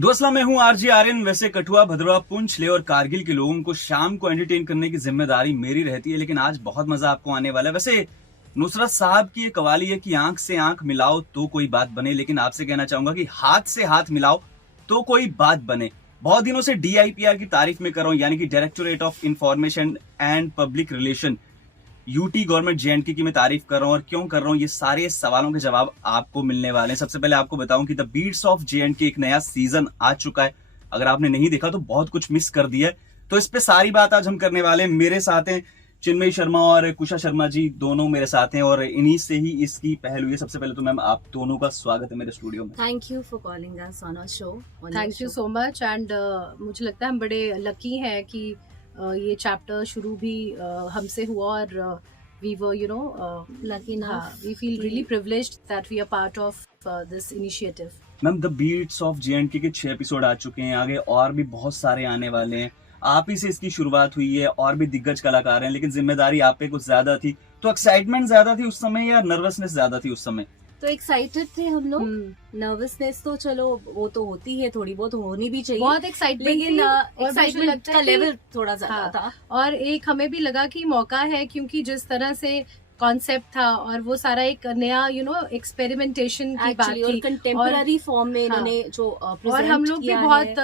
दोस्तला मैं हूं आरजे आर्यन। वैसे कठुआ, भद्रवा, पुंछ, लेह और कारगिल के लोगों को शाम को एंटरटेन करने की जिम्मेदारी मेरी रहती है, लेकिन आज बहुत मजा आपको आने वाला है। वैसे नुसरत साहब की ये कवाली है कि आंख से आंख मिलाओ तो कोई बात बने, लेकिन आपसे कहना चाहूंगा कि हाथ से हाथ मिलाओ तो कोई बात बने। बहुत दिनों से डीआईपीआर की तारीफ में कर रहा हूं, यानी कि directorate of information and public relation, UT government J&K की मैं तारीफ कर रहा हूं। और क्यों कर रहा हूं, ये सारे सवालों के जवाब आपको मिलने वाले हैं। सबसे पहले आपको बताऊं कि द बीट्स ऑफ जेएंडके एक नया सीजन आ चुका है। अगर आपने नहीं देखा तो बहुत कुछ मिस कर दिया है। तो इस पे सारी बात आज हम करने वाले हैं। मेरे साथ हैं चिन्मयी शर्मा और कुशा शर्मा जी, दोनों मेरे साथ हैं और इन्हीं से ही इसकी पहल हुई है। सबसे पहले तो मैम आप दोनों का स्वागत है मेरे स्टूडियो में। Thank you for calling us on our show. Thank you so much. And मुझे लगता है हम बड़े लकी हैं कि ये चैप्टर शुरू भी हमसे हुआ और we were Lucky enough. we feel really privileged that we are part of this initiative. Ma'am the beats of J and K के 6 एपिसोड आ चुके हैं, आगे और भी बहुत सारे आने वाले हैं। आप ही से इसकी शुरुआत हुई है और भी दिग्गज कलाकार हैं, लेकिन जिम्मेदारी आप पे कुछ ज्यादा थी। तो एक्साइटमेंट ज्यादा थी उस समय या नर्वसनेस ज्यादा थी उस समय? तो एक्साइटेड थे हम लोग। नर्वसनेस तो चलो वो तो होती है, थोड़ी बहुत होनी भी चाहिए। बहुत एक्साइटमेंट लेकिन और एक्साइटमेंट का लेवल थोड़ा ज्यादा था। और एक हमें भी लगा कि मौका है, क्योंकि जिस तरह से कॉन्सेप्ट था और वो सारा एक नया एक्सपेरिमेंटेशन की बात थी और कंटेम्पररी फॉर्म में इन्होंने जो और हम लोग भी बहुत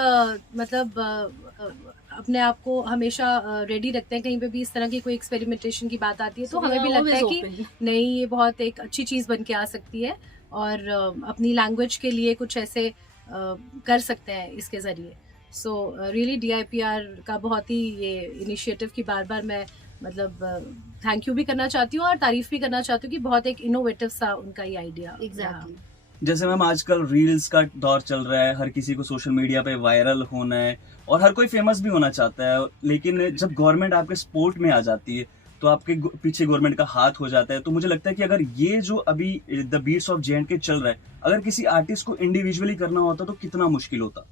अपने आप को हमेशा रेडी रखते हैं। कहीं पे भी इस तरह की कोई एक्सपेरिमेंटेशन की बात आती है तो हमें भी लगता है कि नहीं, ये बहुत एक अच्छी चीज बन के आ सकती है और अपनी लैंग्वेज के लिए कुछ ऐसे कर सकते हैं इसके जरिए। सो रियली डीआईपीआर का बहुत ही ये इनिशिएटिव की बार बार मैं थैंक यू भी करना चाहती हूँ और तारीफ भी करना चाहती हूँ कि बहुत एक इनोवेटिव सा उनका ये आइडिया। एग्जैक्टली। जैसे मैम आजकल रील्स का दौर चल रहा है, हर किसी को सोशल मीडिया पे वायरल होना है और हर कोई फेमस भी होना चाहता है। लेकिन जब गवर्नमेंट आपके सपोर्ट में आ जाती है तो आपके पीछे गवर्नमेंट का हाथ हो जाता है। तो मुझे लगता है कि अगर ये जो अभी द बीट्स ऑफ जेएंडके चल रहा है, अगर किसी आर्टिस्ट को इंडिविजुअली करना होता तो कितना मुश्किल होता?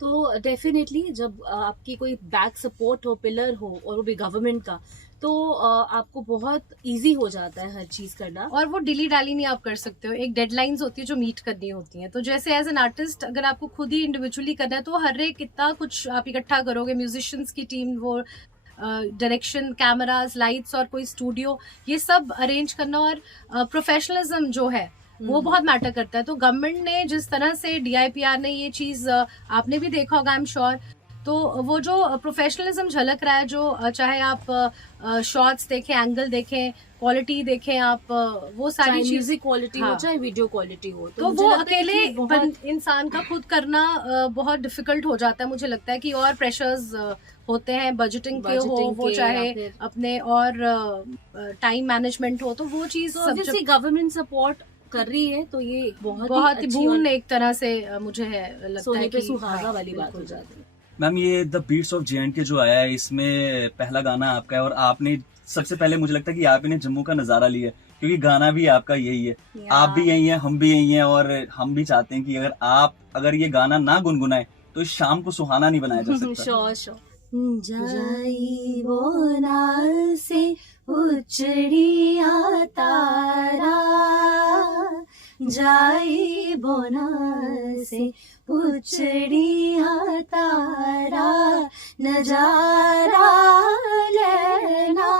तो डेफिनेटली जब आपकी कोई बैक सपोर्ट हो, पिलर हो और वो भी गवर्नमेंट का, तो आपको बहुत इजी हो जाता है हर चीज करना। और वो डिली डाली नहीं आप कर सकते हो, एक डेडलाइंस होती है जो मीट करनी होती है। तो जैसे एज एन आर्टिस्ट अगर आपको खुद ही इंडिविजुअली करना है तो हर एक इतना कुछ आप इकट्ठा करोगे, म्यूजिशियंस की टीम, वो डायरेक्शन, कैमरास, लाइट्स और कोई स्टूडियो, ये सब अरेंज करना और प्रोफेशनलिज्म जो है वो बहुत मैटर करता है। तो गवर्नमेंट ने जिस तरह से डीआईपीआर ने ये चीज आपने भी देखा होगा आई एम श्योर, तो वो जो प्रोफेशनलिज्म झलक रहा है, जो चाहे आप शॉट्स देखें, एंगल देखें, क्वालिटी देखें, आप वो सारी चीज, म्यूजिक क्वालिटी हो चाहे वीडियो क्वालिटी हो, तो वो अकेले इंसान का खुद करना बहुत डिफिकल्ट हो जाता है। मुझे लगता है कि और प्रेशर्स होते हैं, बजटिंग के हो, वो चाहे अपने और टाइम मैनेजमेंट हो, तो वो चीज गवर्नमेंट सपोर्ट कर रही है तो ये बहुत ही बून एक तरह से मुझे लगता है कि सुहागा वाली बात हो जाती है। मैम ये द बीट्स ऑफ जेएंडके जो आया है, इसमें पहला गाना आपका है और आपने सबसे पहले मुझे लगता है कि आप ने जम्मू का नजारा लिया है, क्योंकि गाना भी आपका यही है। आप भी यही हैं, हम भी यही हैं और हम भी चाहते हैं कि अगर ये गाना ना गुनगुनाए तो इस शाम को सुहाना नहीं बनाया जा सकता। श्योर। जाई बोना से उचड़िया तारा, जाई बोना से उचड़िया तारा, नजारा लेना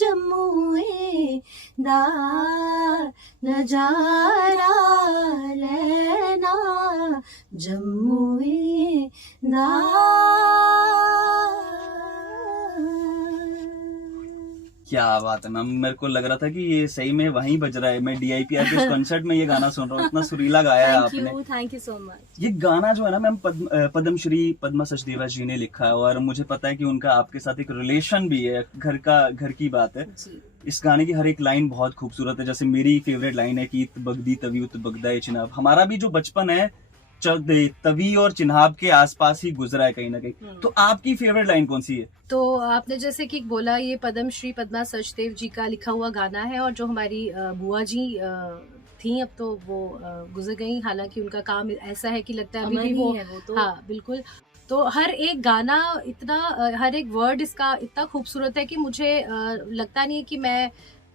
जम्मुए दा, नजारा लेना जम्मुए दा। क्या बात है मैम, मेरे को लग रहा था कि ये सही में वहीं बज रहा है। मैं डीआईपीआर के कॉन्सर्ट में ये गाना सुन रहा हूँ, इतना सुरीला गाया है आपने। Thank you so much. ये गाना जो है ना मैम, पद्मश्री पद्मा सचदेवा जी ने लिखा है और मुझे पता है कि उनका आपके साथ एक रिलेशन भी है, घर की बात है जी। इस गाने की हर एक लाइन बहुत खूबसूरत है। जैसे मेरी फेवरेट लाइन है कि बगदी तवी उत बगदा चिनाब। हमारा भी जो बचपन है तवी और चिन्हाब के आसपास ही गुजरा है कहीं ना कहीं। तो आपकी फेवरेट लाइन कौन सी है? तो आपने जैसे कि बोला, ये पद्मश्री पद्मा सचदेव जी का लिखा हुआ गाना है और जो हमारी बुआ जी थी, अब तो वो गुजर गई, हालांकि उनका काम ऐसा है कि लगता है अभी भी वो है वो तो। हाँ बिल्कुल। तो हर एक गाना इतना, हर एक वर्ड इसका इतना खूबसूरत है कि मुझे लगता नहीं है कि मैं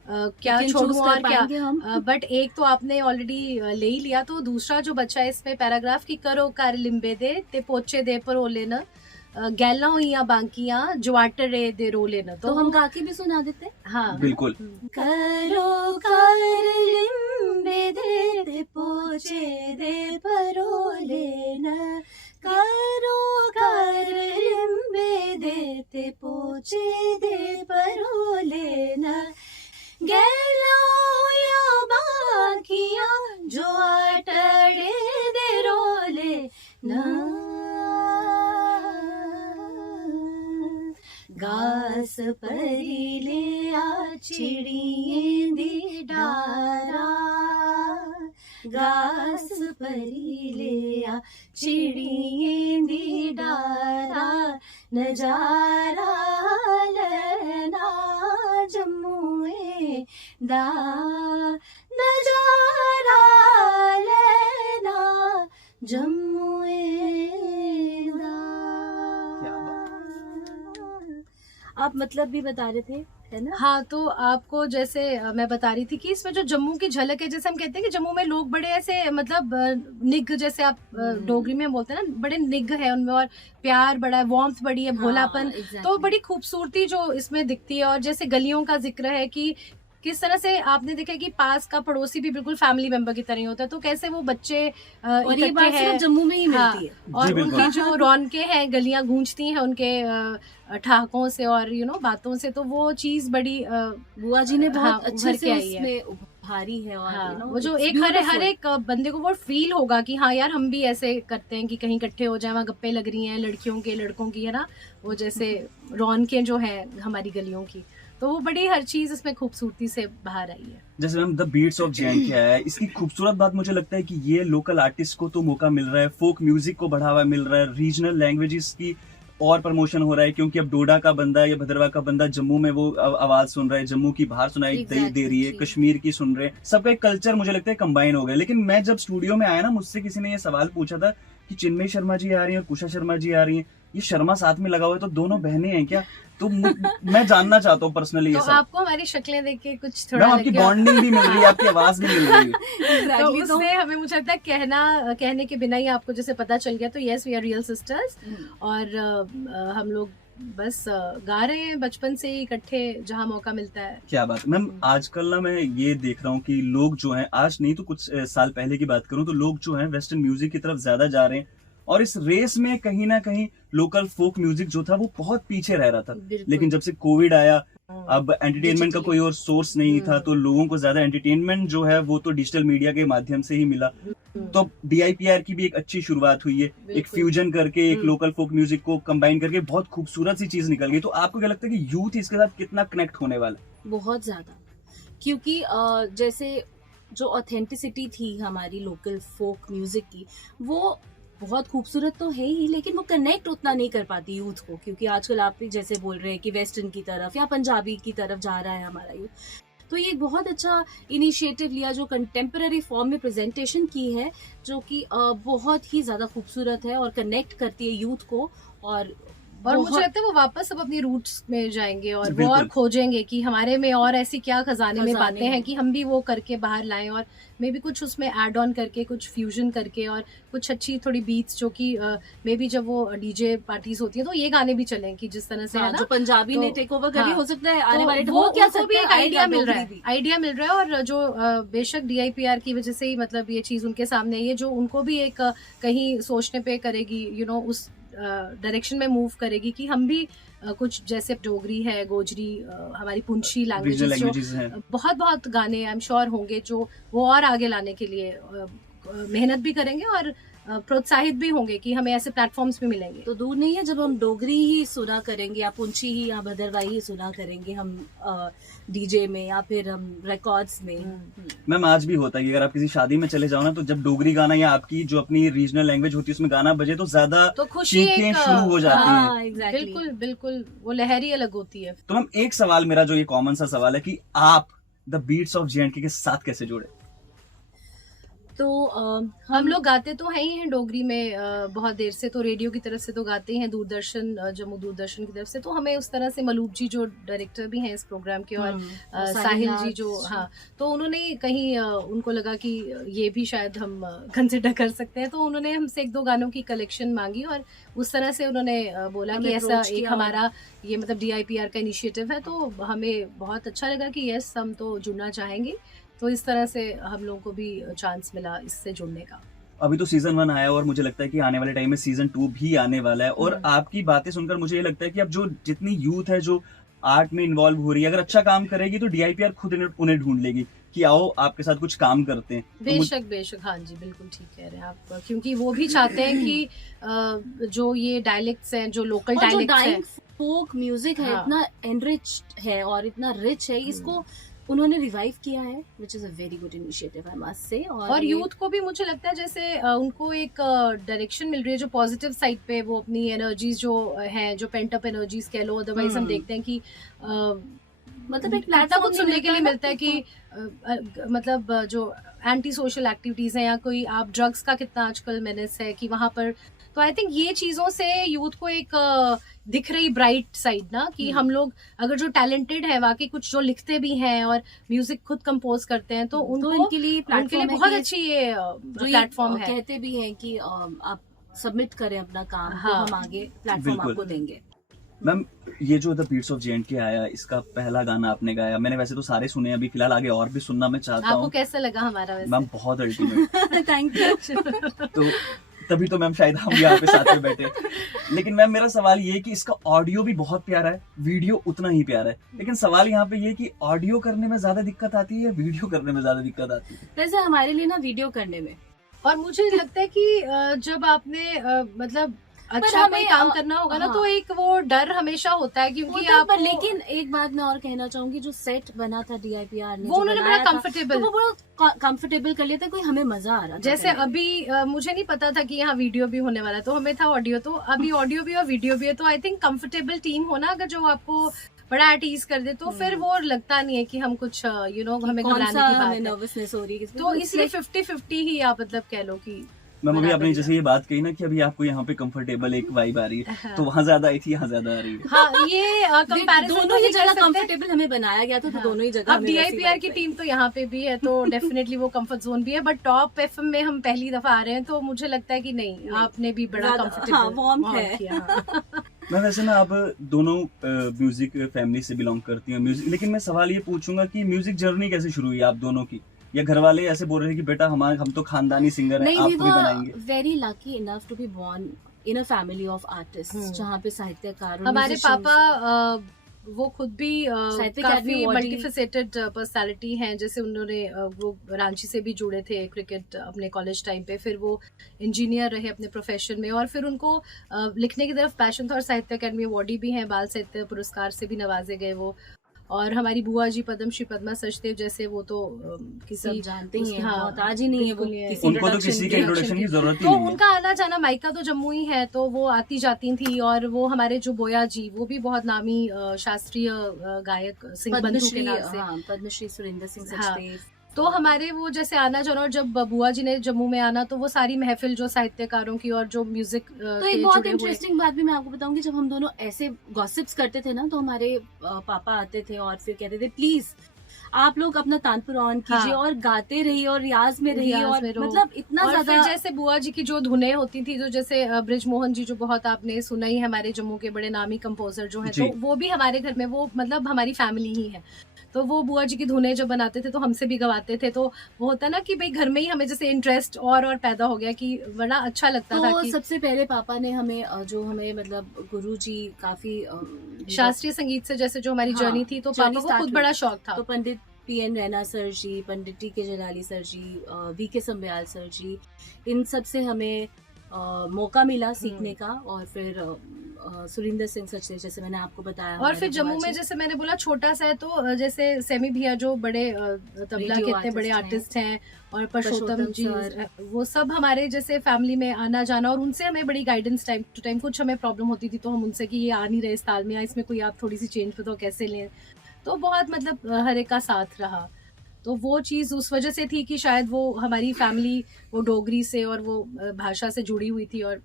क्या लेकिन छोड़ूं choose कर और क्या, पाएंगे हम? बट एक तो आपने ऑलरेडी ले ही लिया, तो दूसरा जो बचा है इसमें पैराग्राफ की करो कर लिम्बे दे ते पोचे दे पर ओले न गैला हुई बांकियां जो आटरे दे रोले न। तो हम गा के भी सुना देते हैं। हाँ बिल्कुल। करो कर लिम्बे दे ते पोचे दे परोले न, करो कर लिम्बे दे ते पोचे दे परोले न, गैला या बाकिया जो आटड़े दे रोले न, घास परीले आ चिड़ियें दी डारा, घास परीले आ चिड़ियें दी डारा, नजारा लेना जम्मूए दा, नजारा लेना जम्मूए दा। आप मतलब भी बता रहे थे, है ना? हाँ, तो आपको जैसे मैं बता रही थी कि इसमें जो जम्मू की झलक है, जैसे हम कहते हैं कि जम्मू में लोग बड़े ऐसे मतलब निग, जैसे आप डोगरी में बोलते हैं ना, बड़े निग है उनमें, और प्यार बड़ा है, वार्मथ बड़ी है, भोलापन, तो बड़ी खूबसूरती जो इसमें दिखती है। और जैसे गलियों का जिक्र है कि किस तरह से आपने देखा कि पास का पड़ोसी भी बिल्कुल फैमिली मेंबर की तरह ही होता है, तो कैसे वो बच्चे और ये बात सिर्फ जम्मू में ही मिलती है। और उनकी जो रौनकें हैं, गलियां गूंजती हैं उनके ठहाकों से और बातों से, तो वो चीज बड़ी बुआ जी ने बहुत अच्छे उभर के से आई है। उसमें उभारी है। और वो जो एक हर एक बंदे को वो फील होगा कि हाँ यार हम भी ऐसे करते हैं कि कहीं इकट्ठे हो जाए, वहाँ गप्पे लग रही हैं लड़कियों के लड़कों की, है ना, वो जैसे रौनकें जो है हमारी गलियों की, तो वो बड़ी हर चीज इसमें खूबसूरती से बाहर आई है। जैसे ma'am the beats of J and K है, इसकी खूबसूरत बात मुझे लगता है कि ये लोकल आर्टिस्ट को तो मौका मिल रहा है, फोक म्यूजिक को बढ़ावा मिल रहा है, रीजनल लैंग्वेजेस की और प्रमोशन हो रहा है, क्योंकि अब डोडा का बंदा या भद्रवा का बंदा जम्मू में वो आवाज सुन रहा है, जम्मू की बाहर सुनाई दे रही है, कश्मीर की सुन रहे हैं, सबका एक कल्चर मुझे लगता है कंबाइन हो गया। लेकिन मैं जब स्टूडियो में आया ना, मुझसे किसी ने ये सवाल पूछा था कि चिन्मयी शर्मा जी आ रही है और कुशा शर्मा जी आ रही है, ये शर्मा साथ में लगा हुआ है, तो दोनों बहनें हैं क्या? तो मैं जानना चाहता हूँ पर्सनली ये तो सब। आपको हमारी शक्लें देख के कुछ थोड़ा आपकी बॉन्डिंग भी मिल रही है, आपकी आवाज भी मिल रही है। तो उससे हमें मुझे लगता है कहने के बिना ही आपको जैसे पता चल गया, तो yes we are real sisters. और हम लोग बस गा रहे हैं बचपन से ही इकट्ठे जहाँ मौका मिलता है। क्या बात मैम, आजकल ना मैं ये देख रहा हूँ कि लोग जो हैं, आज नहीं तो कुछ साल पहले की बात करूँ तो लोग जो हैं वेस्टर्न म्यूजिक की तरफ ज्यादा जा रहे हैं, और इस रेस में कहीं ना कहीं लोकल फोक म्यूजिक जो था वो बहुत पीछे रह रहा था। लेकिन जब से कोविड आया, अब एंटरटेनमेंट का कोई और सोर्स नहीं था, तो लोगों को ज्यादा एंटरटेनमेंट जो है वो तो डिजिटल मीडिया के माध्यम से ही मिला। तो DIPR की भी एक अच्छी शुरुआत हुई है, एक फ्यूजन करके एक लोकल फोक म्यूजिक को कंबाइन करके बहुत खूबसूरत सी चीज निकल गई। तो आपको क्या लगता है कि यूथ इसके साथ कितना कनेक्ट होने वाला? बहुत ज्यादा, क्योंकि जैसे जो ऑथेंटिसिटी थी हमारी लोकल फोक म्यूजिक की, वो बहुत खूबसूरत तो है ही, लेकिन वो कनेक्ट उतना नहीं कर पाती यूथ को, क्योंकि आजकल आप जैसे बोल रहे हैं कि वेस्टर्न की तरफ या पंजाबी की तरफ जा रहा है हमारा यूथ। तो ये एक बहुत अच्छा इनिशिएटिव लिया जो कंटेम्पररी फॉर्म में प्रेजेंटेशन की है, जो कि बहुत ही ज्यादा खूबसूरत है और कनेक्ट करती है यूथ को। और मुझे लगता है वो वापस अब अपनी रूट्स में जाएंगे और वो और खोजेंगे कि हमारे में और ऐसी क्या खजाने में बातें हैं कि हम भी वो करके बाहर लाएं, और मे बी कुछ उसमें ऐड ऑन करके, कुछ फ्यूजन करके, और कुछ अच्छी थोड़ी बीट्स जो कि मे बी जब वो डीजे पार्टीज होती है तो ये गाने भी चलें कि जिस तरह से है ना, जो पंजाबी ने टेक ओवर करी, हो सकता है आने वाले वो क्या भी एक आइडिया मिल रहा है। और जो बेशक DIPR की वजह से ही मतलब ये चीज उनके सामने ये जो उनको भी एक कहीं सोचने पे करेगी, उस डायरेक्शन में मूव करेगी कि हम भी कुछ जैसे डोगरी है, गोजरी, हमारी पुंछी लैंग्वेजेस जो बहुत गाने आई एम श्योर होंगे जो वो और आगे लाने के लिए मेहनत भी करेंगे और प्रोत्साहित भी होंगे कि हमें ऐसे प्लेटफॉर्म्स भी मिलेंगे। तो दूर नहीं है जब हम डोगरी ही सुना करेंगे या पुंछी ही या भद्रवाही ही सुना करेंगे हम डीजे में या फिर हम रिकॉर्ड्स में। मैम आज भी होता है कि अगर आप किसी शादी में चले जाओ ना, तो जब डोगरी गाना या आपकी जो अपनी रीजनल लैंग्वेज होती है उसमें गाना बजे तो ज्यादा तो खुशी शुरू हो जाती है। exactly. बिल्कुल वो लहरी अलग होती है। तो मैम एक सवाल मेरा जो ये कॉमन सा सवाल है कि आप द बीट्स ऑफ जे.एंड.के के साथ कैसे जुड़े? तो हम लोग गाते तो हैं ही हैं डोगरी में बहुत देर से, तो रेडियो की तरफ से तो गाते ही हैं, दूरदर्शन जम्मू दूरदर्शन की तरफ से, तो हमें उस तरह से मलूक जी जो डायरेक्टर भी हैं इस प्रोग्राम के, और साहिल जी जो, हाँ, तो उन्होंने कहीं उनको लगा कि ये भी शायद हम कंसिडर कर सकते हैं, तो उन्होंने हमसे 1-2 गानों की कलेक्शन मांगी, और उस तरह से उन्होंने बोला कि ऐसा एक हमारा ये मतलब DIPR का इनिशिएटिव है, तो हमें बहुत अच्छा लगा कि यस हम तो जुड़ना चाहेंगे, तो इस तरह से हम लोगों को भी चांस मिला इससे जुड़ने का। अभी तो सीजन 1 आया और मुझे लगता है कि आने वाले टाइम में सीजन 2 भी आने वाला है, और आपकी बातें सुनकर मुझे ये लगता है कि अब जो जितनी यूथ है जो आर्ट में इन्वॉल्व हो रही है, अगर अच्छा काम करेगी तो DIPR खुद उन्हें ढूंढ लेगी कि आओ आपके साथ कुछ काम करते हैं। बेशक, हाँ जी, बिल्कुल ठीक कह रहे हैं आप, क्योंकि वो भी चाहते हैं कि जो ये डायलेक्ट्स हैं, जो लोकल डायलेक्ट्स हैं, फोक म्यूजिक है, हाँ, इतना एनरिच्ड है और इतना रिच है, इसको उन्होंने रिवाइव किया है, which is a very good initiative I must say. और यूथ को भी मुझे लगता है जैसे उनको एक डायरेक्शन मिल रही है जो पॉजिटिव साइड पे, वो अपनी एनर्जीज जो है, जो पेंट अप एनर्जीज कह लो, अदरवाइज हम देखते हैं कि मतलब एक प्लेटफॉर्म कुछ सुनने के लिए मिलता है कि मतलब जो एंटी सोशल एक्टिविटीज हैं, या कोई आप ड्रग्स का कितना आजकल मेनेस है कि वहां पर, तो आई थिंक ये चीजों से यूथ को एक दिख रही ब्राइट साइड ना, कि हम लोग अगर जो टैलेंटेड है वाकई, कुछ जो लिखते भी हैं और म्यूजिक खुद कंपोज करते हैं, तो उनको उनके लिए बहुत अच्छी ये प्लेटफॉर्म है। कहते भी हैं कि आप सबमिट करें अपना काम, तो हाँ, हम आगे प्लेटफॉर्म बिल्कुल। आपको देंगे। मैम, ये जो द बीट्स ऑफ J&K आया, इसका पहला गाना आपने गाया, मैंने वैसे तो सारे सुने, अभी फिलहाल आगे और भी सुनना मैं चाहता आपको हूँ। कैसा लगा हमारा वैसे? मैम बहुत अल्टीमेट। Thank you. तो तभी तो मैम शायद हम यहाँ पे साथ में बैठे। लेकिन मैम मेरा सवाल ये है कि इसका ऑडियो भी बहुत प्यारा है, वीडियो उतना ही प्यारा है, लेकिन सवाल यहाँ पे ये कि ऑडियो करने में ज्यादा दिक्कत आती है या वीडियो करने में ज्यादा दिक्कत आती है? वैसे हमारे लिए ना वीडियो करने में, और मुझे लगता है कि जब आपने मतलब अच्छा हमें, कोई काम करना होगा ना, हाँ, तो एक वो डर हमेशा होता है, क्योंकि होता है, आप पर लेकिन एक बात मैं और कहना चाहूंगी, जो सेट बना था DIPR ने, वो उन्होंने बड़ा कंफर्टेबल, वो बड़ा कंफर्टेबल कर लिया था, कोई हमें मजा आ रहा था। जैसे अभी मुझे नहीं पता था कि यहाँ वीडियो भी होने वाला, तो हमें था ऑडियो, तो अभी ऑडियो भी और वीडियो भी है, तो आई थिंक कंफर्टेबल टीम होना, अगर जो आपको बड़ा एटीज कर दे, तो फिर वो लगता नहीं है कि हम कुछ हमें घबराने की बात है, नर्वसनेस हो रही है, तो इसलिए 50-50 ही आप मतलब कह लो कि मैम अभी आपने जैसे ये बात कही ना कि अभी आपको यहाँ पे कंफर्टेबल एक वाइब आ रही है, तो वहाँ ज्यादा आई थी, यहाँ ज्यादा आ रही है। हाँ, ये कंपैरिजन दोनों ही जगह कंफर्टेबल हमें बनाया गया था, तो दोनों ही जगह। अब DIPR की टीम तो यहाँ पे भी है, तो डेफिनेटली वो कंफर्ट जोन भी है, बट टॉप FM में हम पहली दफा आ रहे हैं, तो मुझे लगता है कि नहीं, आपने भी बड़ा कंफर्टेबल वार्म है। मैं वैसे ना आप दोनों म्यूजिक फैमिली से बिलोंग करती हैं, म्यूजिक, लेकिन मैं सवाल ये पूछूंगा कि म्यूजिक जर्नी कैसे शुरू हुई आप दोनों की, या घर वाले ऐसे बोल रहे थे कि बेटा हम तो खानदानी सिंगर हैं, आप भी बनाएंगे? Very lucky enough to be born in a family of artist, जहाँ पे साहित्यकार, हमारे पापा वो खुद भी साहित्यिक काफी awardee, मल्टीफेसेटेड पर्सनालिटी हैं, जैसे उन्होंने वो रांची से भी जुड़े थे क्रिकेट अपने कॉलेज टाइम पे, फिर वो इंजीनियर रहे अपने प्रोफेशन में, और फिर उनको लिखने की तरफ पैशन था, और साहित्य अकेडमी अवार्डी भी हैं, बाल साहित्य पुरस्कार से भी नवाजे गए वो, और हमारी बुआ जी पद्मश्री पद्मा सचदेव जैसे, वो तो किसी जानते ही हैं, हाँ, आज ही नहीं है वो, उनको तो किसी के इंट्रोडक्शन की जरूरत ही तो नहीं है। उनका आना जाना, मायका तो जम्मू ही है, तो वो आती जाती थी, और वो हमारे जो बोया जी, वो भी बहुत नामी शास्त्रीय गायक सिंह बंधु के नाम से, पद्मश्री सुरेंद्र सिंह हाँ, सचदेव, तो हमारे वो जैसे आना जाना, और जब बुआ जी ने जम्मू में आना, तो वो सारी महफिल जो साहित्यकारों की और जो म्यूजिक तो एक बहुत इंटरेस्टिंग बात भी मैं आपको बताऊंगी, जब हम दोनों ऐसे गॉसिप्स करते थे ना, तो हमारे पापा आते थे और फिर कहते थे प्लीज आप लोग अपना तानपुर ऑन कीजिए, हाँ, और गाते रहिए और रियाज में रहिए, और मतलब इतना और ज्यादा, जैसे बुआ जी की जो धुनें होती थी, जो जैसे ब्रिज मोहन जी जो बहुत आपने सुना ही, हमारे जम्मू के बड़े नामी कंपोजर जो हैं, तो वो भी हमारे घर में, वो मतलब हमारी फैमिली ही है, तो वो बुआ जी की धुनें जब बनाते थे तो हमसे भी गवाते थे, तो वो होता ना कि भाई घर में ही हमें जैसे इंटरेस्ट और पैदा हो गया, कि बड़ा अच्छा लगता था कि सबसे पहले पापा ने हमें मतलब गुरु जी काफी शास्त्रीय संगीत से जैसे जो हमारी जर्नी थी, तो पापा को खुद बड़ा शौक था, तो पंडित PN रैना सर जी, पंडित TK जलाली सर जी, VK संबयाल सर जी, इन सब से हमें मौका मिला सीखने का, और फिर सुरेंद्र सिंह सचदेव, जैसे मैंने आपको बताया, और फिर जम्मू में जैसे मैंने बोला छोटा सा है, तो जैसे सेमी भैया जो बड़े तबला के इतने बड़े आर्टिस्ट हैं, और परशोत्तम जी, वो सब हमारे जैसे फैमिली में आना जाना, और उनसे हमें बड़ी गाइडेंस टाइम टू टाइम, कुछ हमें प्रॉब्लम होती थी तो हम उनसे कि ये आ नहीं रहे इस ताल में, या इसमें कोई आप थोड़ी सी चेंज बताओ कैसे लें, तो बहुत मतलब हर एक का साथ रहा, तो वो चीज़ उस वजह से थी कि शायद वो हमारी फैमिली वो डोगरी से और वो भाषा से जुड़ी हुई थी, और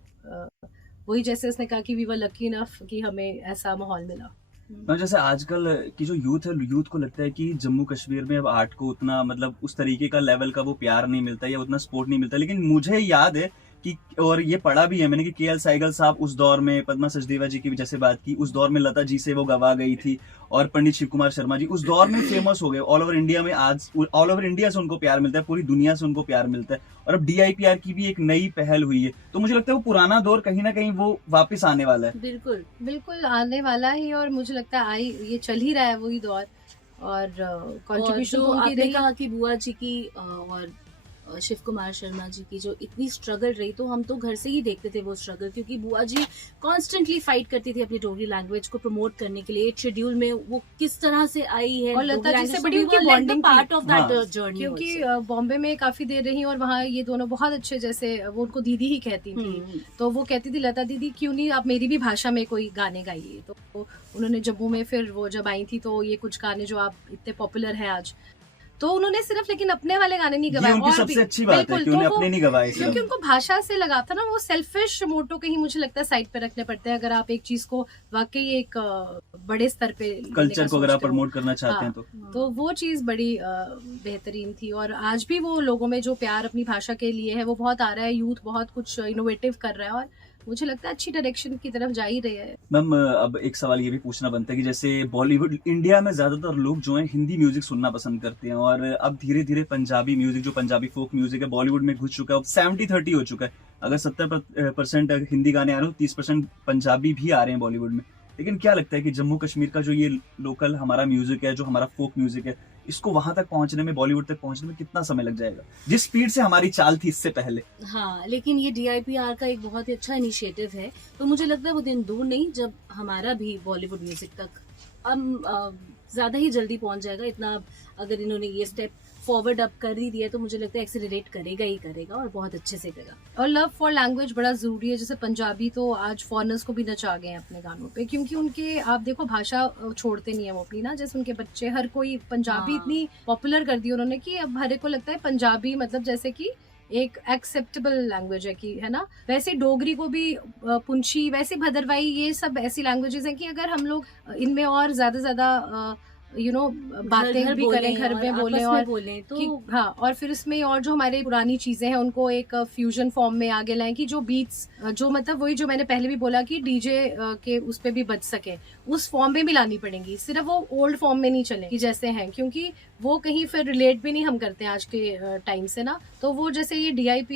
वही जैसे उसने कहा कि वी वर लकी इनफ कि हमें ऐसा माहौल मिला। और जैसे आजकल की जो यूथ है, यूथ को लगता है कि जम्मू कश्मीर में अब आर्ट को उतना मतलब उस तरीके का लेवल का वो प्यार नहीं मिलता या उतना सपोर्ट नहीं मिलता, लेकिन मुझे याद है कि, और ये पढ़ा भी है मैंने, कि के.एल. सहगल साहब उस दौर में, पद्मा सचदेवा जी की भी जैसे बात की, उस दौर में लता जी से वो गवा गई थी, और पंडित शिव कुमार शर्मा जी उस दौर में फेमस हो गए ऑल ओवर इंडिया में। आज ऑल ओवर इंडिया से उनको प्यार मिलता है, पूरी दुनिया से उनको प्यार मिलता है, और अब DIPR की भी एक नई पहल हुई है, तो मुझे लगता है वो पुराना दौर कहीं ना कहीं वो वापस आने वाला है। बिल्कुल बिल्कुल आने वाला ही, और मुझे लगता है ये चल ही रहा है वही दौर, और कंट्रीब्यूशन जो तो उनकी आपने रही। कहा कि बुआ जी की और शिव कुमार शर्मा जी की जो इतनी स्ट्रगल रही, तो हम तो घर से ही देखते थे वो स्ट्रगल, क्योंकि बुआ जी कॉन्स्टेंटली फाइट करती थी अपनी डोगरी लैंग्वेज को प्रमोट करने के लिए। एक शेड्यूल में वो किस तरह से आई है, और लता जी से बड़ी उनकी बॉन्डिंग पार्ट ऑफ दैट हाँ। जर्नी, क्योंकि बॉम्बे में काफी देर रही और वहाँ ये दोनों बहुत अच्छे, जैसे वो उनको दीदी ही कहती थी, तो वो कहती थी लता दीदी क्यों नहीं आप मेरी भी भाषा में कोई गाने गाइए। तो उन्होंने जम्मू में फिर वो जब आई थी तो ये कुछ गाने जो आप इतने पॉपुलर हैं आज, तो उन्होंने सिर्फ लेकिन अपने वाले गाने नहीं ये गवाए, उनकी और सबसे भी अच्छी बात है बिल्कुल, कि तो उन्हें वो- अपने नहीं गवाए सिर्फ। क्योंकि उनको भाषा से लगाव था ना, वो सेल्फिश मोटो कहीं मुझे लगता है साइड पे रखने पड़ते हैं अगर आप एक चीज को वाकई एक बड़े स्तर पे लेने का कल्चर को अगर आप सोचते हो। प्रमोट करना चाहते हैं तो वो चीज बड़ी बेहतरीन थी, और आज भी वो लोगों में जो प्यार अपनी भाषा के लिए है वो बहुत आ रहा है, यूथ बहुत कुछ इनोवेटिव कर रहा है, और मुझे लगता है अच्छी डायरेक्शन की तरफ जा ही रहे हैं। मैम अब एक सवाल ये भी पूछना बनता है कि जैसे बॉलीवुड इंडिया में ज्यादातर लोग जो है हिंदी म्यूजिक सुनना पसंद करते हैं, और अब धीरे धीरे पंजाबी म्यूजिक, जो पंजाबी फोक म्यूजिक है, बॉलीवुड में घुस चुका है। अब 70-30 हो चुका है, अगर 70% हिंदी गाने आ रहे हो, 30% पंजाबी भी आ रहे हैं बॉलीवुड में। लेकिन क्या लगता है कि जम्मू कश्मीर का जो ये लोकल हमारा म्यूजिक है, जो हमारा फोक म्यूजिक है, इसको वहां तक पहुंचने में, बॉलीवुड तक पहुंचने में कितना समय लग जाएगा, जिस स्पीड से हमारी चाल थी इससे पहले? हाँ, लेकिन ये DIPR का एक बहुत ही अच्छा इनिशिएटिव है, तो मुझे लगता है वो दिन दूर नहीं जब हमारा भी बॉलीवुड म्यूजिक तक ज्यादा ही जल्दी पहुंच जाएगा। इतना अगर इन्होंने ये स्टेप फॉरवर्ड अप कर ही दिया तो मुझे लगता है एक्सेलरेट करेगा ही करेगा, और बहुत अच्छे से करेगा। और लव फॉर लैंग्वेज बड़ा जरूरी है, जैसे पंजाबी तो आज फॉरेनर्स को भी नचा गए हैं अपने गानों पे, क्योंकि उनके आप देखो भाषा छोड़ते नहीं है वो अपनी ना, जैसे उनके बच्चे हर कोई पंजाबी हाँ। इतनी पॉपुलर कर दी उन्होंने कि अब हर एक को लगता है पंजाबी मतलब जैसे कि एक एक्सेप्टेबल लैंग्वेज है, कि है ना। वैसे डोगरी को भी पुंछी, वैसे भदरवाई, ये सब ऐसी लैंग्वेजेस हैं कि अगर हम लोग इनमें और ज्यादा बातें भी करें, घर में बोलें और बोलें तो हाँ, और फिर इसमें और जो हमारे पुरानी चीजें हैं उनको एक फ्यूजन फॉर्म में आगे लाएं, कि जो बीट्स जो मतलब वही जो मैंने पहले भी बोला कि डीजे के उस पे भी बज सके, उस फॉर्म में भी लानी पड़ेंगी, सिर्फ वो ओल्ड फॉर्म में नहीं चले कि जैसे हैं, क्योंकि वो कहीं फिर रिलेट भी नहीं हम करते हैं आज के टाइम से ना। तो वो जैसे ये DIP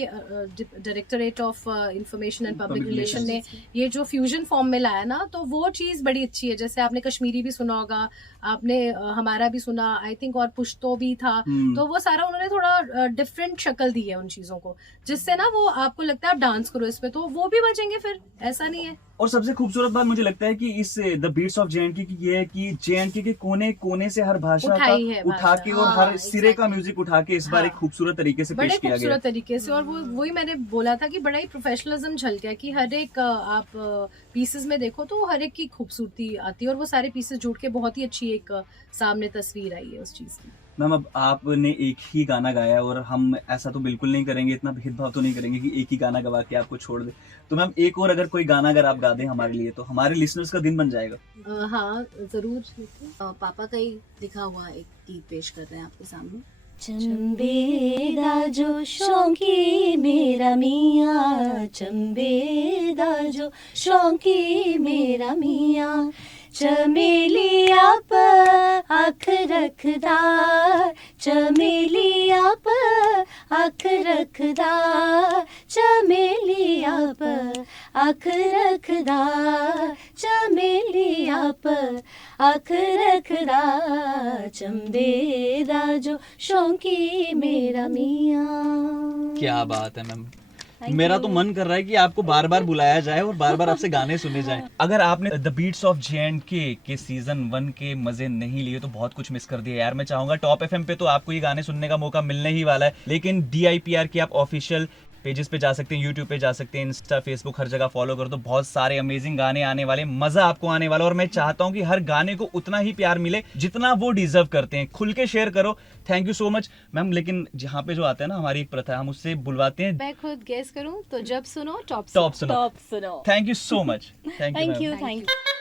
directorate of information and public relation ने ये जो फ्यूजन फॉर्म में लाया ना, तो वो चीज बड़ी अच्छी है। जैसे आपने कश्मीरी भी सुना होगा, आपने हमारा भी सुना आई थिंक, और पुश्तो भी था, तो वो सारा उन्होंने थोड़ा डिफरेंट शक्ल दी है उन चीजों को, जिससे ना वो आपको लगता है आप डांस करो इस पे, तो वो भी बचेंगे फिर, ऐसा नहीं है। और सबसे खूबसूरत बात मुझे लगता है कि इस द बीट्स ऑफ JNK की ये है कि JNK के कोने कोने से हर भाषा का उठाई है उठा के, और हाँ, हर सिरे का exactly. म्यूजिक उठा के इस बार हाँ। एक खूबसूरत तरीके से बड़े पेश किया गया। खूबसूरत तरीके से, और वो वही मैंने बोला था कि बड़ा ही प्रोफेशनलिज्म झलका है, कि हर एक आप पीसेस में देखो तो हर एक की खूबसूरती आती है, और वो सारे पीसेस जुड़ के बहुत ही अच्छी एक सामने तस्वीर आई है उस चीज की। मैम अब आपने एक ही गाना गाया, और हम ऐसा तो बिल्कुल नहीं करेंगे, इतना भेदभाव तो नहीं करेंगे कि एक ही गाना गवा के आपको छोड़ दे। तो मैम एक और अगर कोई गाना अगर आप गा दें हमारे लिए, तो हमारे लिसनर्स का दिन बन जाएगा। हाँ जरूर। पापा का ही लिखा हुआ एक गीत पेश कर रहे हैं आपके सामने। चंबेदा जो शौकी मेरा मियाँ, चंबेदा जो शौकी मेरा मियाँ, चमेलिया पर अख रखदा, चमेलिया पर अख रखदा, चमेलिया पर अख रखदा, चमेलिया पर अख रखदा, चंबेदा जो शौकी मेरा मियाँ। क्या बात है मैम, मेरा तो मन कर रहा है कि आपको बार बार बुलाया जाए और बार बार आपसे गाने सुने जाएं। अगर आपने द बीट्स ऑफ JNK के सीजन 1 के मजे नहीं लिए तो बहुत कुछ मिस कर दिया यार। मैं चाहूंगा टॉप FM पे तो आपको ये गाने सुनने का मौका मिलने ही वाला है, लेकिन DIPR की आप ऑफिशियल पेजेस पे जा सकते हैं, यूट्यूब पे जा सकते हैं, इंस्टा, फेसबुक, हर जगह फॉलो करो। तो बहुत सारे अमेजिंग गाने आने वाले, मजा आपको आने वाला, और मैं चाहता हूँ कि हर गाने को उतना ही प्यार मिले जितना वो डिजर्व करते हैं। खुल के शेयर करो। Thank you so much ma'am. लेकिन जहाँ पे जो आता है ना, हमारी एक प्रथा है, हम उससे बुलवाते हैं मैं खुद गेस करूं तो जब सुनो टॉप टॉप सुनो। टॉप सुनो। Thank you so much. Thank you thank ma'am. You thank you